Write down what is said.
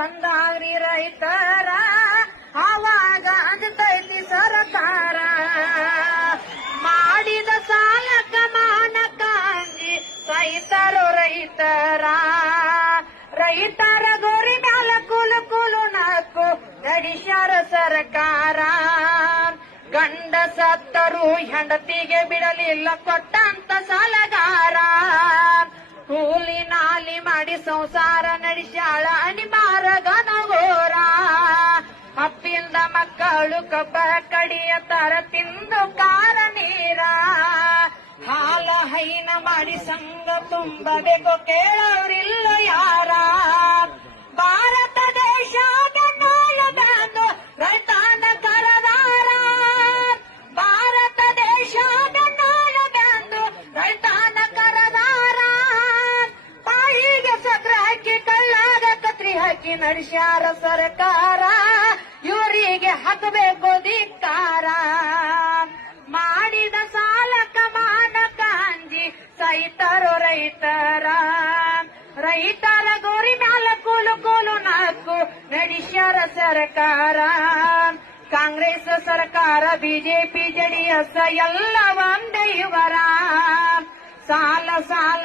ಒಂದಾಗ್ರಿ ರೈತರ ಆವಾಗ ಅಂಜತೈತಿ ಸರ್ಕಾರ ಮಾಡಿದ ಸಾಲಕ ಮಾನಕ ಅಂಜಿ ಸೈತರು ರೈತರ ರೈತರ ಗೋರಿ ಮ್ಯಾಲ ಕುಲು ಕುಲು ನಕ್ಕು ನಡೆಸ್ಯಾರ ಸರ್ಕಾರ ಗಂಡ ಸತ್ತರು ಹೆಂಡತಿಗೆ ಬಿಡಲಿಲ್ಲ ಕೊಟ್ಟಂತ ಸಾಲಗಾರ ಕೂಲಿ ನಾಲಿ ಮಾಡಿ ಸಂಸಾರ ನಡೆಸ್ಯಾಳ ಅನಿಮಾರ ಗನಗೋರ ಅಪ್ಪಿಂದ ಮಕ್ಕಳು ಕಬ್ಬ ಕಡಿಯ ತರ ತಿಂದು ಕಾರ ನೀರ ಹಾಲ ಹೈನ ಮಾಡಿ ಸಂಘ ತುಂಬಬೇಕು ಕೇಳೋರಿಲ್ಲ ಯಾರ ಭಾರತ ದೇಶ ಬೆನ್ನಾಳದಂದು ರೈತಾನ ಕರದಾರ ಭಾರತ ದೇಶ ಬೆನ್ನಾಳದಂದು ರೈತಾನ ಕರದಾರ ಬಾಯಿಗೆ ಸಕ್ರೆ ಹಾಕಿ ಕಳ್ಳಾಗ ಕತ್ರಿ ಹಾಕಿ ನಡೆಸ್ಯಾರ ಸರ್ಕಾರ ಇವರಿಗೆ ಹಾಕಬೇಕು ಧಿಕ್ಕಾರ ಮಾಡಿದ ಸಾಲಕ ಮಾನಕ ಅಂಜಿ ಸೈತರು ರೈತರ ರೈತರ ಗೋರಿ ಮ್ಯಾಲ ಕೂಲು ಕೂಲು ನಾಲ್ಕು ನಡೆಸ್ಯಾರ ಸರ್ಕಾರ ಕಾಂಗ್ರೆಸ್ ಸರ್ಕಾರ ಬಿಜೆಪಿ ಜೆಡಿಎಸ್ ಎಲ್ಲ ಒಂದೇ ಇವರ ಸಾಲ ಸಾಲ